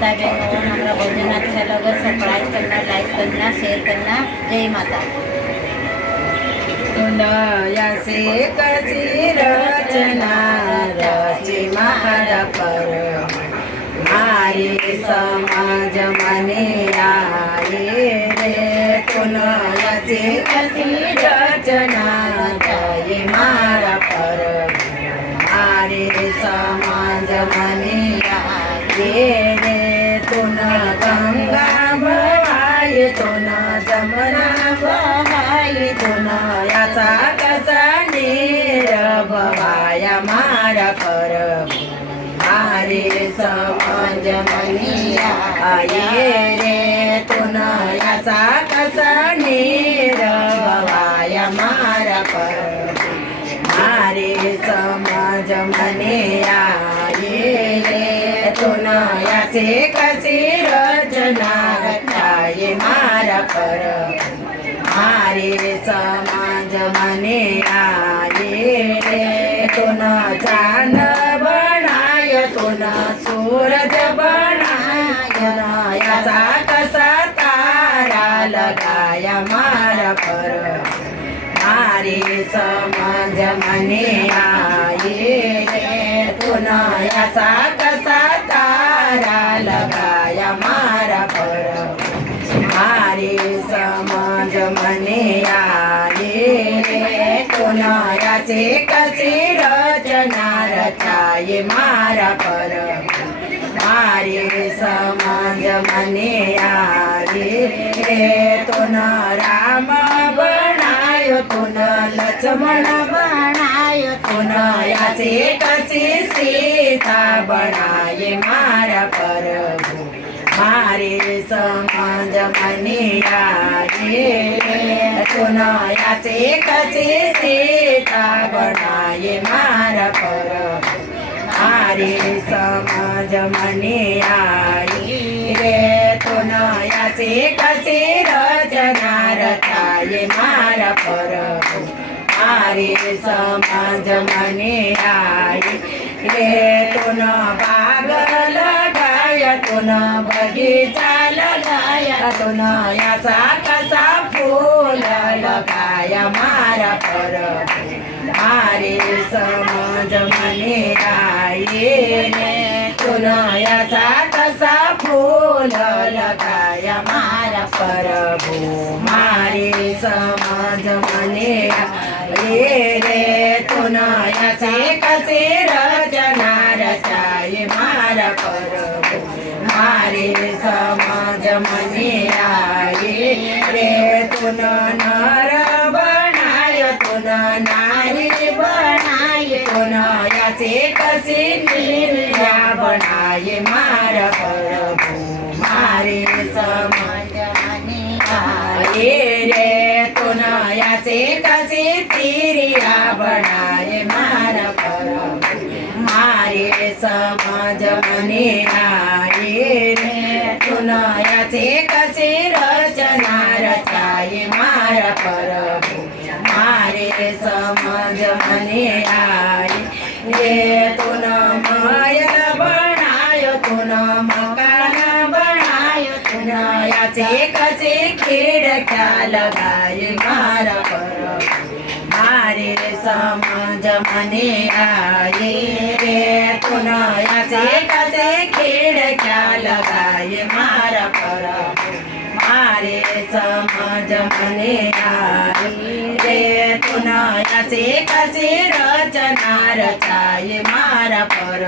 माता बहनों हमारा भजन अच्छा लगा सब्सक्राइब करना, लाइक करना, शेयर करना। जय माता। यासे कशी रचना रची मारा पर मारी समाज मने आये रे यासे कशी रचना जय मारा पर मारे समाज मने आये रे गंगा भवाय जमुना भवाय याचा कसा नीर भवाया मारा कर मारे समाज मनिया आये रे याचा कसा नीर भवाया मारा कर मारे समाज मने आये रे याचे कशी रचना रचाये मारा कर मारे समाज मने आये रे चांद बनाय सूरज बनाय याचा कसा तारा लगाया मारा पर मारे समाज मने आये रे याचा कसा तारा लगाया मारा पर मारे समाज मने आये रे याचे कशी रचना रचाये मारा पर मारे समाज मने आये रे राम बनायो लक्ष्मण बनायो याचे कशी सीता बनाये मारा पर मारे समाज मने आये रे याचे कशी सीता बनाये मारा पर मारे समाज मने आये रे याचे कशी रचना रचाये मारा पर मारे समाज मने आये रे बाग लगाया बगीचा लगाया याचा कसा फूल लगाया मारा पर मारे समाज मने आये रे याचा कसा फूल लगाया मारा पर मारे समाज मने आये रे याचे कशी रचना रचाये मारा पर मारे समाज मने आये रे नर बनाय नारी बनाय याचे कशी निर्या बनाये मारा पर मारे समाज मने आये रे याचे कशी तिरिया बनाये मारा पर मारे समाज मने आये रे याचे कशी रचना रचाये मारा पर मारे समाज मने आये रे मायन बनायो मकान बनायो याचे कशी खिड़क्या लगाये मारा पर मारे समाज मने आये रे याचे कशी खिड़क्या लगाये मारा पर मारे समाज मने आये रे याचे कशी रचना रचाये मारा पर